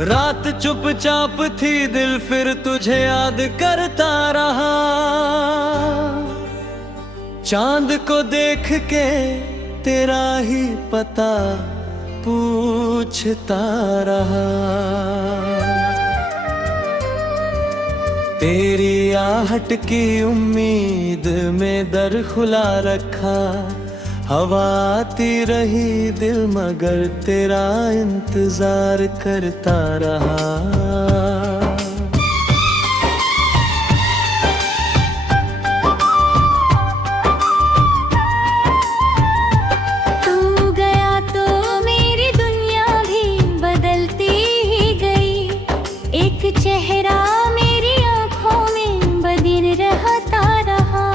रात चुपचाप थी, दिल फिर तुझे याद करता रहा। चांद को देख के तेरा ही पता पूछता रहा। तेरी आहट की उम्मीद में दर खुला रखा। हवा आती रही दिल मगर तेरा इंतजार करता रहा। तू गया तो मेरी दुनिया भी बदलती ही गई। एक चेहरा मेरी आंखों में बदिन रहता रहा।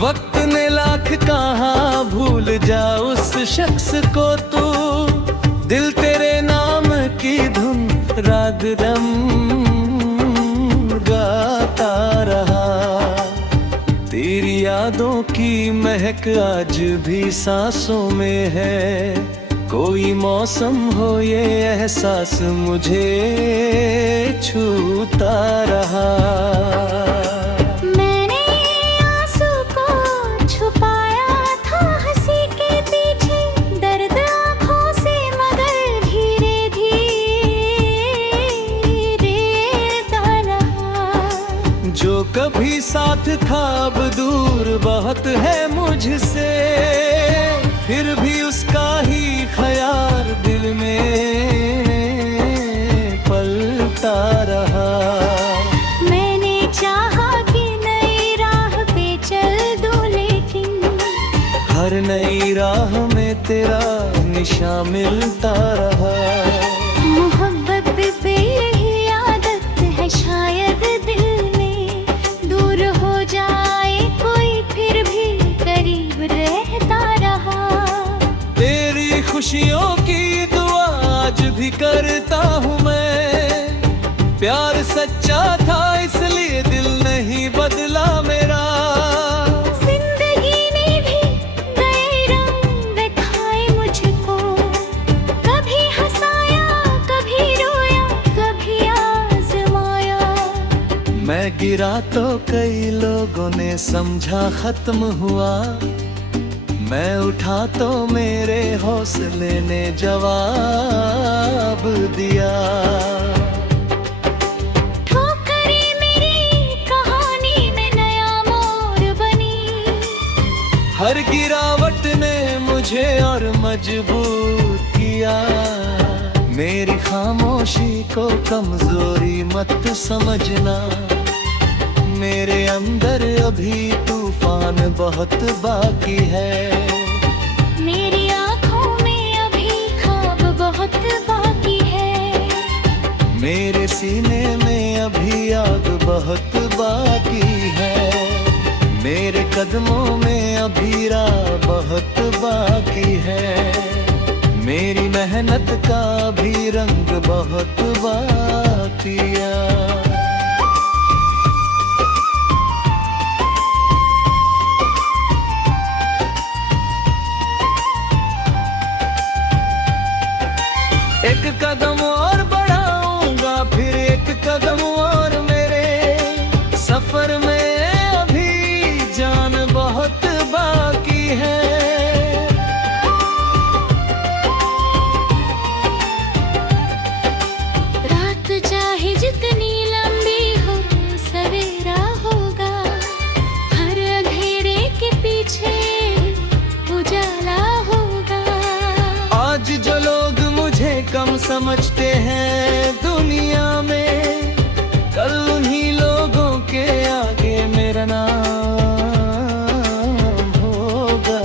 वक्त ने लाख कहा भूल जा उस शख्स को तू। दिल तेरे नाम की धुन राग रम गाता रहा। तेरी यादों की महक आज भी सांसों में है। कोई मौसम हो ये एहसास मुझे छूता रहा। जो कभी साथ था अब दूर बहुत है मुझसे। फिर भी उसका ही ख्याल दिल में पलता रहा। मैंने चाहा कि नई राह पे चल दूं लेकिन हर नई राह में तेरा निशान मिलता रहा। मोहब्बत पे यही आदत है शायद दिल में। दूर हो जाए कोई फिर भी करीब रहता रहा। तेरी खुशियों की दुआ आज भी करता हूँ मैं। प्यार सच्चा था इसलिए दिल नहीं बदला मेरा। जिंदगी ने भी नए रंग दिखाए मुझको। कभी हंसाया कभी रोया कभी आजमाया। मैं गिरा तो कई लोगों ने समझा खत्म हुआ। मैं उठा तो मेरे हौसले ने जवाब दिया। ठोकरें मेरी कहानी में नया मोड़ बनी। हर गिरावट ने मुझे और मजबूर किया। मेरी खामोशी को कमजोरी मत समझना। मेरे अंदर अभी तूफान बहुत बाकी है। मेरी आँखों में अभी ख्वाब बहुत बाकी है। मेरे सीने में अभी आग बहुत बाकी है। मेरे कदमों में अभी राह बहुत बाकी है। मेरी मेहनत का भी रंग बहुत बाकी है। एक कदम और बढ़ाऊंगा फिर एक कदम और मेरे सफर में अभी जान बहुत बाकी है। रात चाहे जितनी लंबी हो सवेरा होगा। हर अंधेरे के पीछे उजाला होगा। आज जो लोग मुझे कम समझते हैं दुनिया में, कल उन्हीं लोगों के आगे मेरा नाम होगा।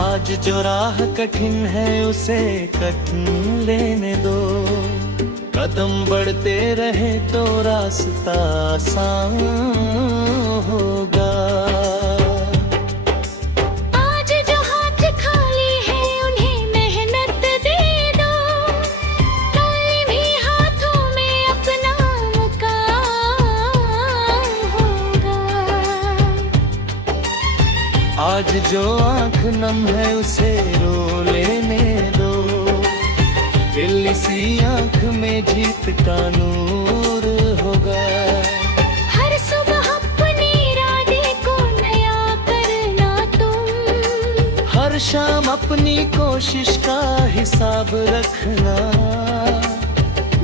आज जो राह कठिन है उसे कठिन लेने दो। कदम बढ़ते रहे तो रास्ता आसान होगा। आज जो आंख नम है उसे रो लेने दो, दिल इसी आंख में जीत का नूर होगा। हर सुबह अपने इरादे को नया करना तुम, हर शाम अपनी कोशिश का हिसाब रखना,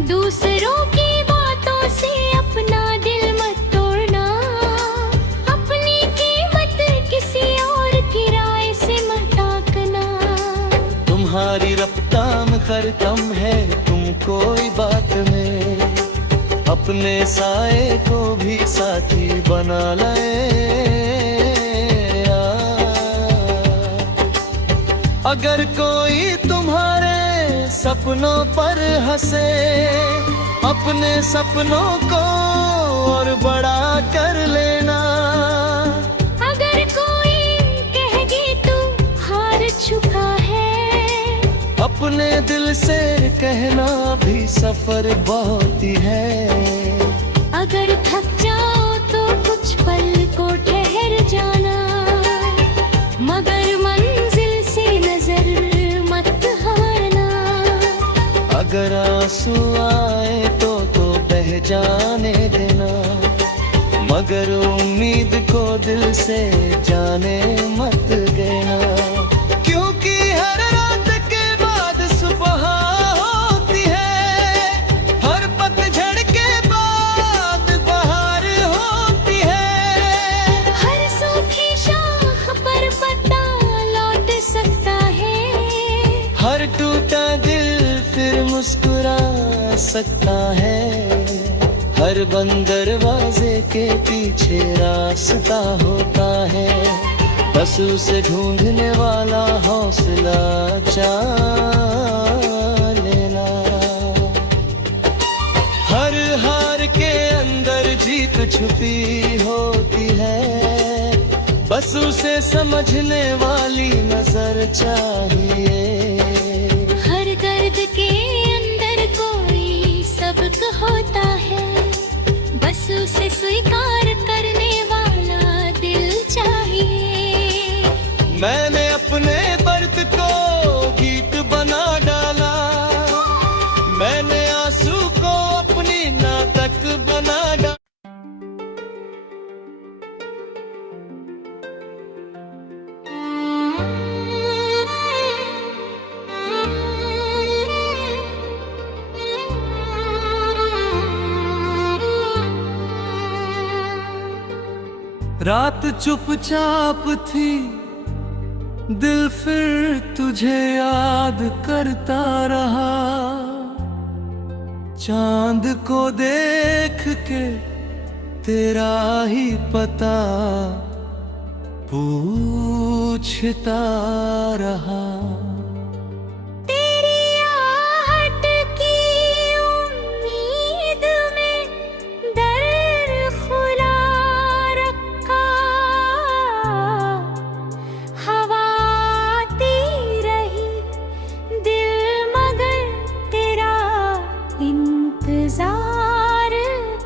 दूसरों की बातों से अपना दिल मत तोड़ना, अपनी कीमत किसी और की राय से मत आंकना। तुम्हारी रफ्तार कर कम है तुम कोई बात में, अपने साए को भी साथी बना ले। अगर कोई तुम्हारे सपनों पर हंसे, अपने सपनों को और बड़ा कर लेना। अगर कोई कह दे तू हार चुका है, अपने दिल से कहना भी सफर बहुत ही है। अगर थक जाओ तो कुछ पल को ठहर जाना, मगर मंजिल से नजर मत हारना। अगर आंसू आए तो बह जाने देना, मगर उम्मीद को दिल से जाने मत देना। क्योंकि हर रात के बाद सुबह होती है, हर पतझड़ के बाद बहार होती है। हर सूखी शाख पर पत्ता लौट सकता है, हर टूटा दिल फिर मुस्कुरा सकता है। हर बंद दरवाजे के पीछे रास्ता होता है, बस उसे ढूंढने वाला हौसला चाह लेना। हर हार के अंदर जीत छुपी होती है, बस उसे समझने वाली नजर चाहिए। हर दर्द के अंदर कोई सबक होता है, बस उसे स्वीकार करने वाला दिल चाहिए। मैंने अपने दर्द को गीत बना डाला, मैंने आंसू को अपनी नाटक बना डाला। रात चुपचाप थी, दिल फिर तुझे याद करता रहा। चांद को देख के तेरा ही पता पूछता रहा। तेरी आहट की उम्मीद में दर खुला रखा, हवा आती रही दिल मगर तेरा इंतजार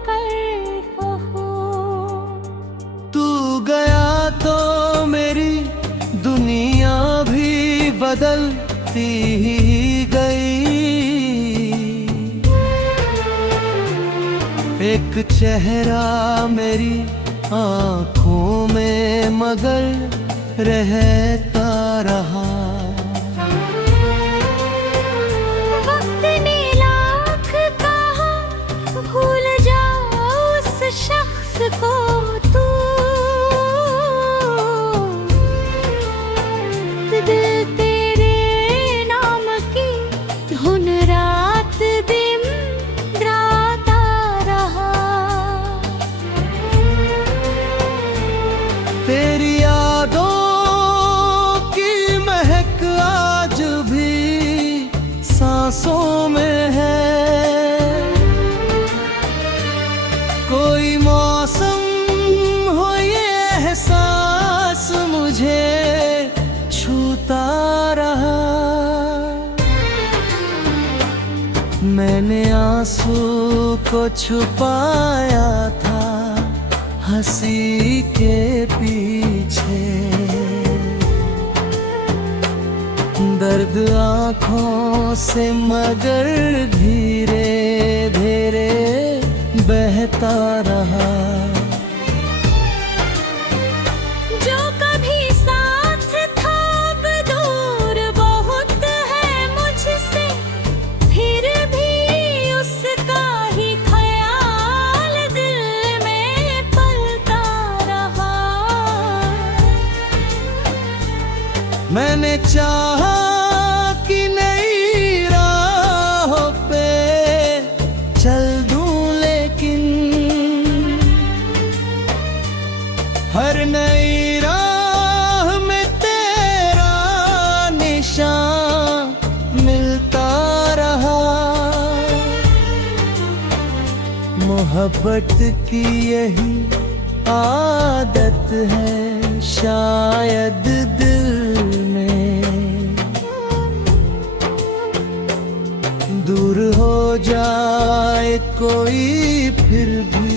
कर हो। तू गया तो मेरी दुनिया भी बदलती ही गई। एक चेहरा मेरी आंखों में मगर रहता रहा। वक्त ने लाख कहा भूल जाओ उस शख्स को तू, दिल तेरे नाम की धुन रात दिन गाता रहा। तेरी यादों की महक आज भी सांसों में है। कोई मौसम हो ये एहसास मुझे छूता रहा। मैंने आंसू को छुपाया था हंसी के पीछे। दर्द आँखों से मगर धीरे धीरे बहता रहा। जो कभी साथ था अब दूर बहुत है मुझसे, फिर भी उसका ही ख्याल दिल में पलता रहा। मैंने चाहा कि नई राहों पे चल दूं, लेकिन हर नई राह में तेरा निशान मिलता रहा। मोहब्बत की यही आदत है शायद दिल में, दूर हो जाए कोई फिर भी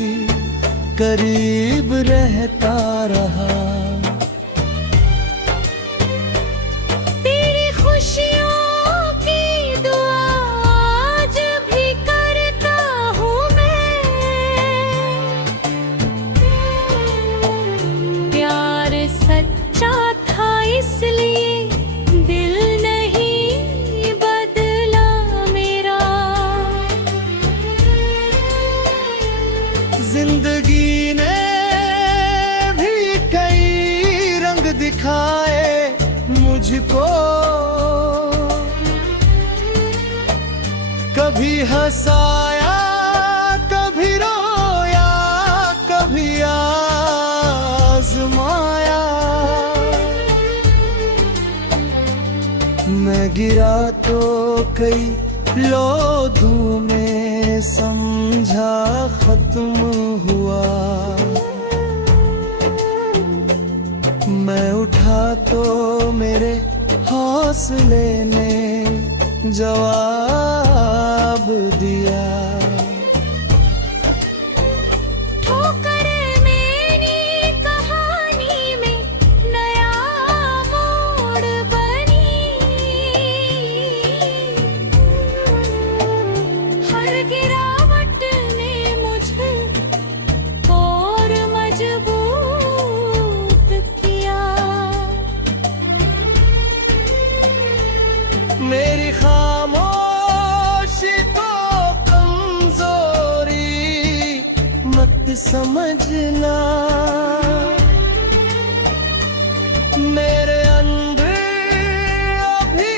करीब रहता रहा। तेरी खुशियों की दुआ आज भी करता हूँ मैं। प्यार सच्चा था इसलिए दिल नहीं बदला मेरा। जिंदगी ने भी कई रंग दिखाए मुझको, कभी हंसाया कभी रोया कभी आजमाया। मैं गिरा तो कई लोधों में समझा खत्म हुआ, मैं उठा तो मेरे हौसले ने जवाब दिया। ठोकर मेरी कहानी में नया मोड़ बनी। हर गिरावट ने मुझे और मजबूत किया। मेरी खामोशी को कमजोरी मत समझना, मेरे अंदर अभी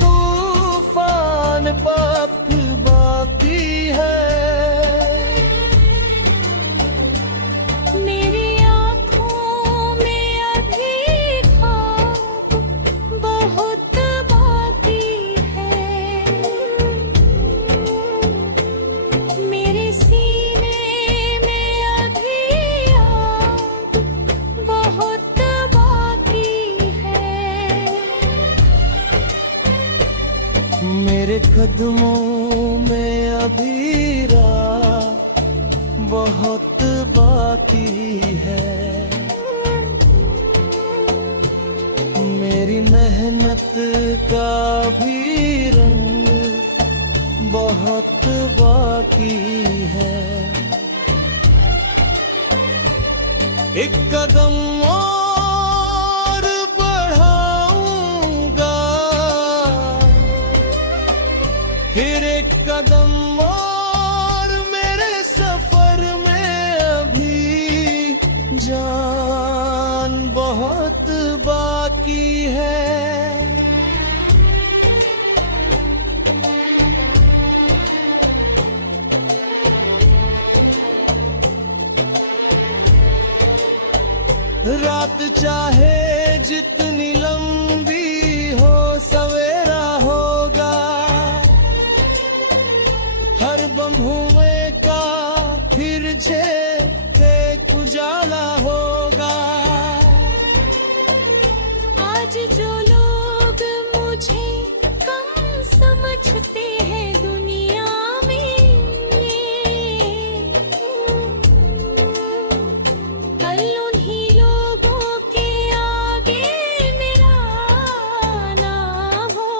तूफान पथ बाकी है। मेरी आँखों में अभी ख्वाब बहुत बाकी है। मेरे सीने में अभी आग बहुत बाकी है। मेरे कदमों में अभी राह बहुत बाकी है। मेरी मेहनत का भी रंग बहुत बाकी है। एक कदम और बढ़ाऊंगा, फिर एक कदम और मेरे सफर में अभी जान बहुत बाकी है। रात चाहे जितनी लंबी हो सवेरा होगा, हर बम हुए का फिर एक उजाला होगा। आज जो लोग मुझे कम समझते हैं दुनिया में, कल उन्हीं लोगों के आगे मेरा नाम हो।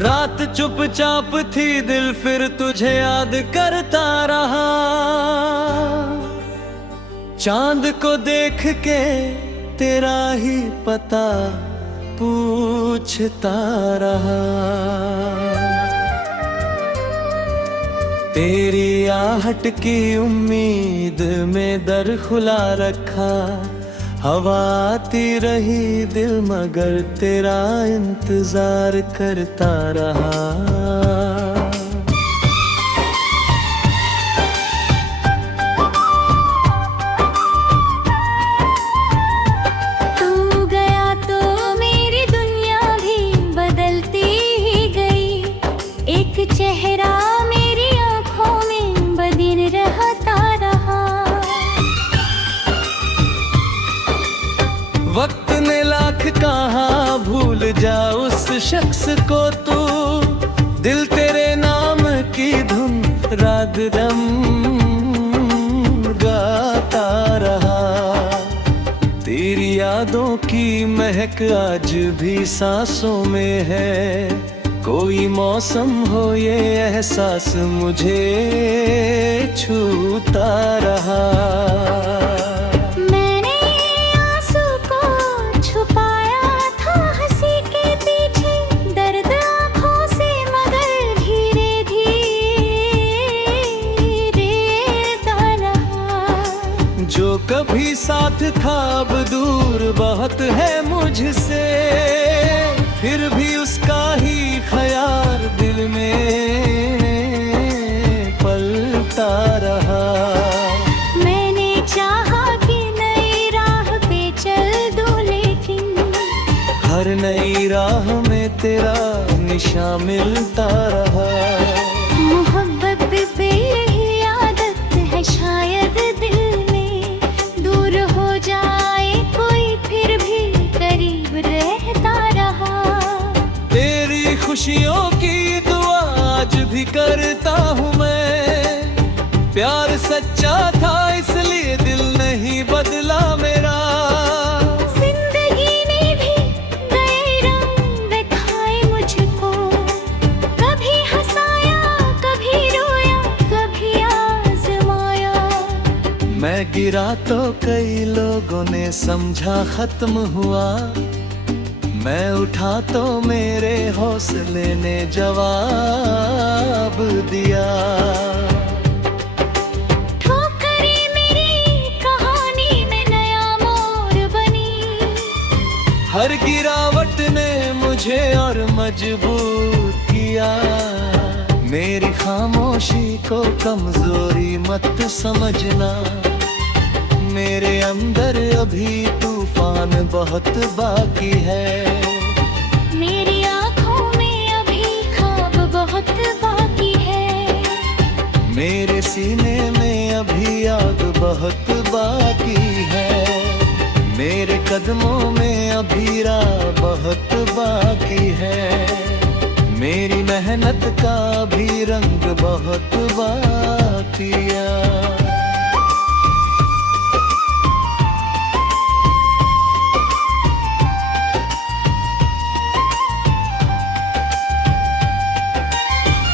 रात चुपचाप थी, दिल फिर तुझे याद करता रहा। चांद को देख के तेरा ही पता पूछता रहा। तेरी आहट की उम्मीद में दर खुला रखा। हवा आती रही दिल मगर तेरा इंतजार करता रहा। तू गया तो मेरी दुनिया भी बदलती ही गई। एक चेहरा मेरी आंखों में बदिन रहता रहा। वक्त ने लाख कहा भूल जा उस शख्स को तू। दिल तेरे नाम की धुन राग रम गाता रहा। तेरी यादों की महक आज भी सांसों में है। कोई मौसम हो ये एहसास मुझे छूता रहा। जो कभी साथ था अब दूर बहुत है मुझसे। फिर भी उसका ही ख्याल दिल में पलता रहा। मैंने चाहा कि नई राह पे चल दूं लेकिन हर नई राह में तेरा निशान मिलता रहा। मोहब्बत पे यही आदत है शायद दिल खुशियों की दुआ आज भी करता हूँ मैं। प्यार सच्चा था इसलिए दिल नहीं बदला मेरा। जिंदगी ने भी नए रंग दिखाए मुझको। कभी हंसाया कभी रोया कभी आजमाया। मैं गिरा तो कई लोगों ने समझा खत्म हुआ। मैं उठा तो मेरे हौसले ने जवाब दिया। ठोकरें मेरी कहानी में नया मोड़ बनी। हर गिरावट ने मुझे और मजबूर किया। मेरी खामोशी को कमजोरी मत समझना। मेरे अंदर अभी तूफान बहुत बाकी है। मेरी आंखों में अभी ख्वाब बहुत बाकी है। मेरे सीने में अभी आग बहुत बाकी है। मेरे कदमों में अभी राह बहुत बाकी है। मेरी मेहनत का भी रंग बहुत बाकी है।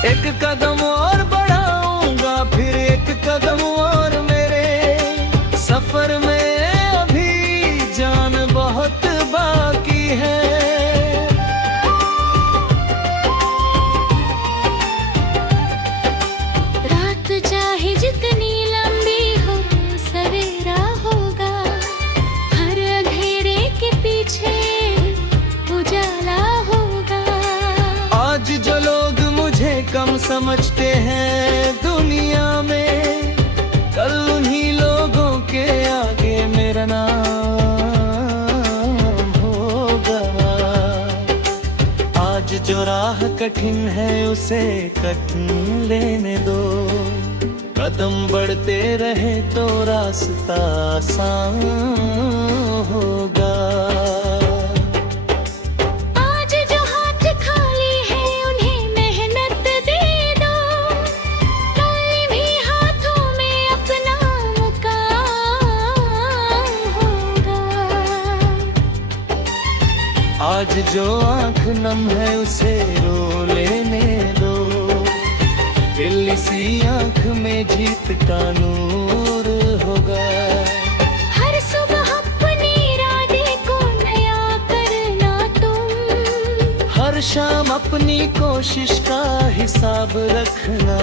एक कदम और बढ़ाऊंगा फिर एक कदम और मेरे सफर में अभी जान बहुत बाकी है। रात चाहे जितनी लंबी हो सवेरा होगा। हर अंधेरे के पीछे उजाला होगा। आज जो लोग मुझे कम समझते हैं दुनिया में, कल उन्हीं लोगों के आगे मेरा नाम होगा। आज जो राह कठिन है उसे कठिन लेने दो। कदम बढ़ते रहे तो रास्ता आसान होगा। आज जो आंख नम है उसे रो लेने दो, दिल इसी आंख में जीत का नूर होगा। हर सुबह अपने इरादे को नया करना तुम, हर शाम अपनी कोशिश का हिसाब रखना,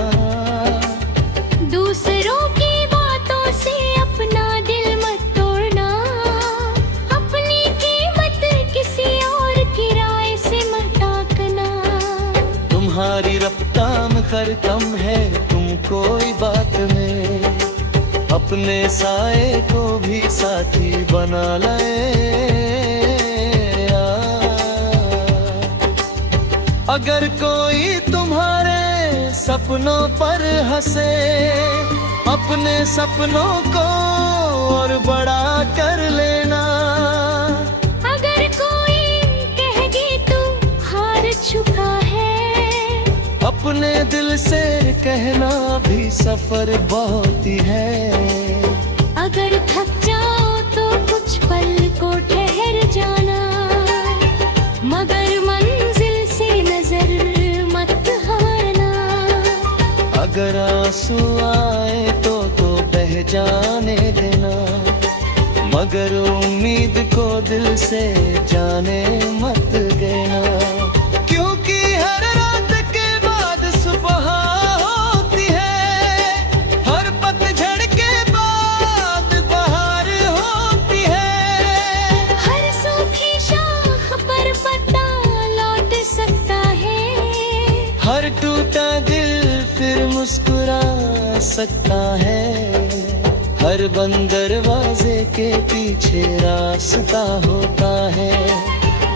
दूसरों की बातों से अपना दिल मत तोड़ना, अपनी कीमत किसी और की राय से मत आंकना। तुम्हारी रफ्तार खर कम है तुम कोई बात में, अपने साए को भी साथी बना ले। अगर कोई तुम्हारे सपनों पर हंसे, अपने सपनों को और बड़ा कर लेना। अगर कोई कह दे तू हार चुका है, अपने दिल से कहना भी सफर बहुत ही है। अगर थक जाओ तो कुछ पल को ठहर जाना, मगर मंजिल से नजर मत हारना। अगर आंसू आए तो बह जाने देना, मगर उम्मीद को दिल से जाने मत देना। क्योंकि हर रात के बाद सुबह होती है, हर पतझड़ के बाद बहार होती है। हर सूखी शाख पर पत्ता लौट सकता है, हर टूटा दिल फिर मुस्कुरा सकता है। हर बंद दरवाजे के पीछे रास्ता होता है,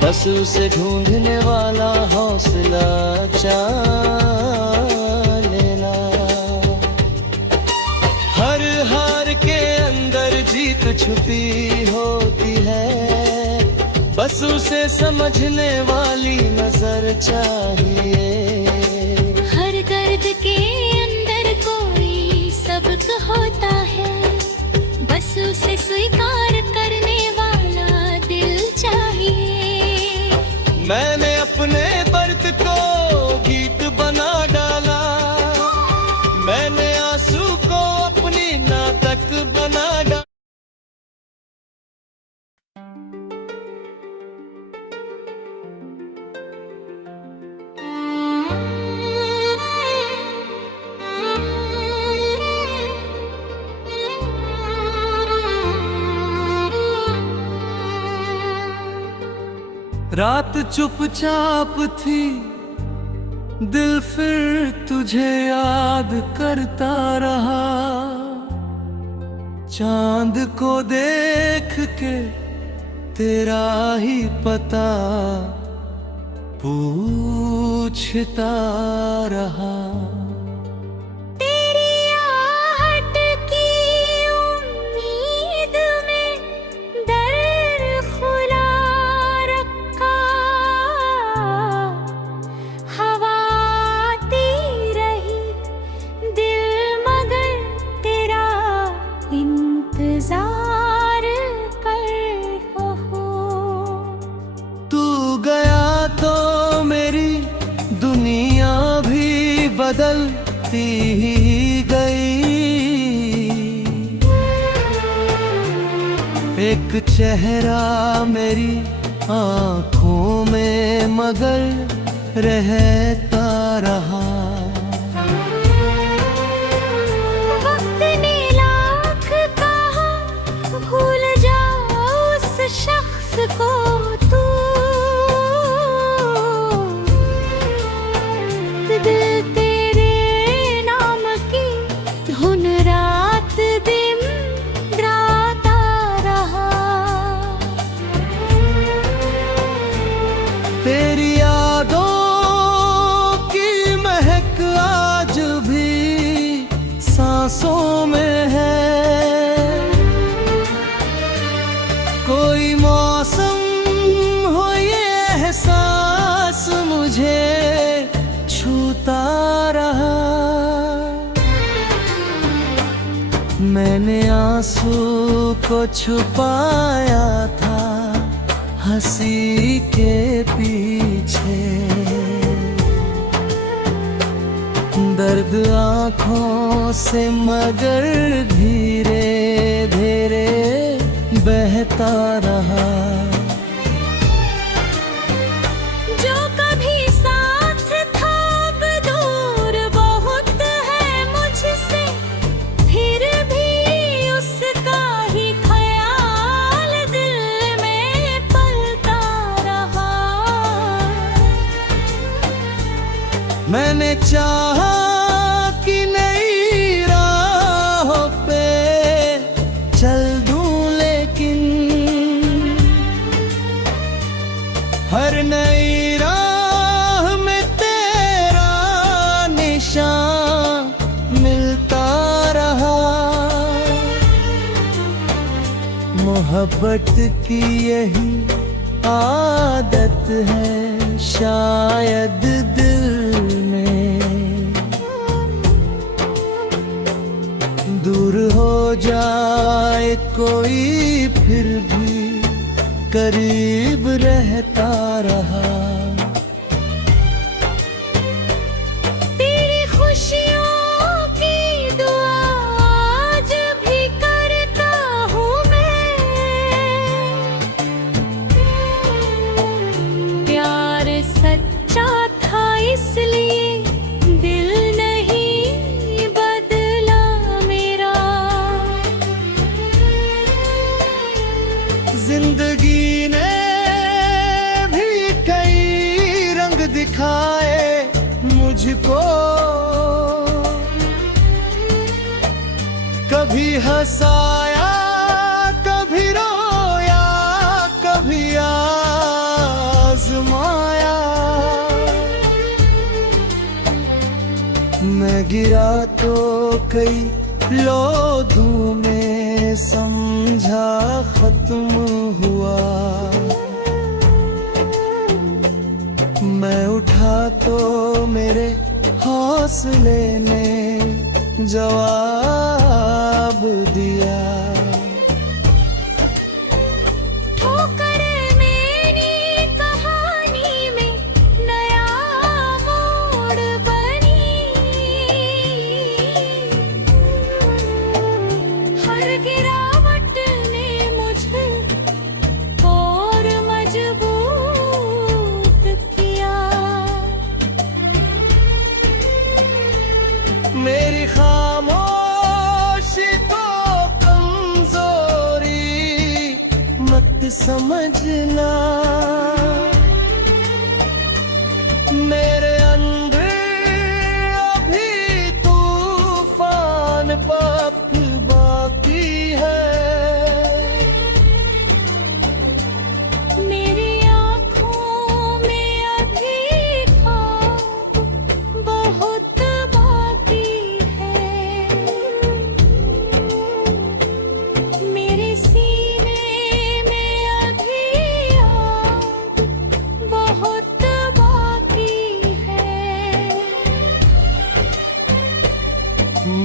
बस उसे ढूंढने वाला हौसला चाह लेना। हर हार के अंदर जीत छुपी होती है, बस उसे समझने वाली नजर चाहिए। हर दर्द के अंदर कोई सबक होता है, बस उसे स्वीकार करने वाला दिल चाहिए। मैंने अपने दर्द को गीत बना डाला, मैंने आंसू को अपनी नाटक बना डाला। रात चुपचाप थी, दिल फिर तुझे याद करता रहा। चांद को देख के तेरा ही पता पूछता रहा। तेरी आहट की उम्मीद में दर खुला रखा, हवा आती रही दिल मगर तेरा इंतजार कर हो। तू गया तो मेरी दुनिया भी बदलती ही गई। एक चेहरा मेरी आंखों में मगर रहता रहा। वक्त ने लाख कहा भूल जाओ उस शख्स को तू, दिल तेरे नाम की धुन रात दिन गाता रहा। तेरी यादों की महक आज भी सांसों में है। कोई मौसम हो ये एहसास मुझे छूता रहा। मैंने आंसू को छुपाया था हंसी के पीछे दर्द आँखों से मगर धीरे धीरे बहता रहा। जो कभी साथ था अब दूर बहुत है मुझसे, फिर भी उसका ही ख्याल दिल में पलता रहा। मैंने चाहा कि नई राहों पे चल दूं, लेकिन हर नई राह में तेरा निशान मिलता रहा। मोहब्बत की यही आदत है शायद दिल में, दूर हो जाए कोई फिर भी करीब रहता रहा। तेरी खुशियों की दुआ आज भी करता हूँ मैं। प्यार सच्चा था इसलिए दिल नहीं बदला मेरा। जिंदगी ने भी कई रंग दिखाए मुझको, कभी हंसाया कभी रोया कभी आजमाया। मैं गिरा तो कई लोधों में समझा खत्म हुआ। मैं उठा तो मेरे हौसले ने जवाब दिया। ठोकर मेरी कहानी में नया मोड़ बनी। हर गिरावट ने मुझे और मजबूत किया। मेरी खामोशी को कमजोरी मत समझना। मेरे अंदर अभी तूफान पथ बाकी है। मेरी आँखों में अभी ख्वाब बहुत बाकी है। मेरे सीने में अभी आग बहुत बाकी है।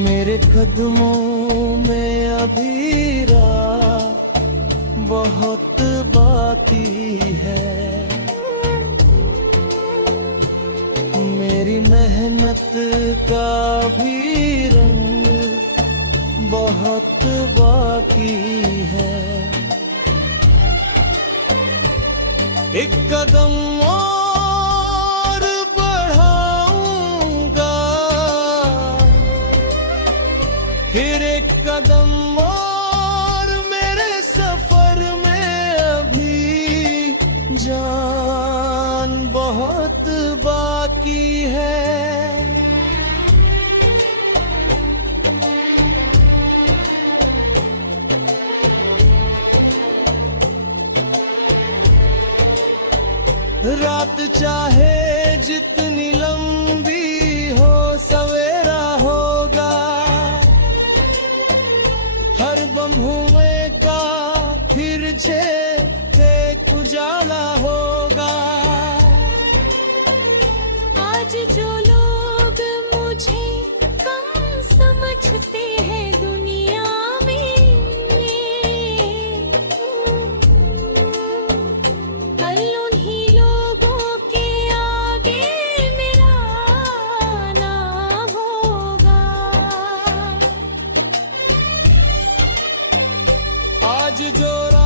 मेरे कदमों में अभी राह बहुत बाकी है। मेरी मेहनत का भी रंग बहुत बाकी है। एक कदम और बढ़ाऊंगा, फिर एक कदम और मेरे सफर में अभी जान बहुत बाकी है। रात चाहे जितनी लंबी हो सवेरा होगा। हर बंभुए का फिर एक उजाला होगा। आज जो लोग मुझे कम समझते हैं दुनिया में, चोरा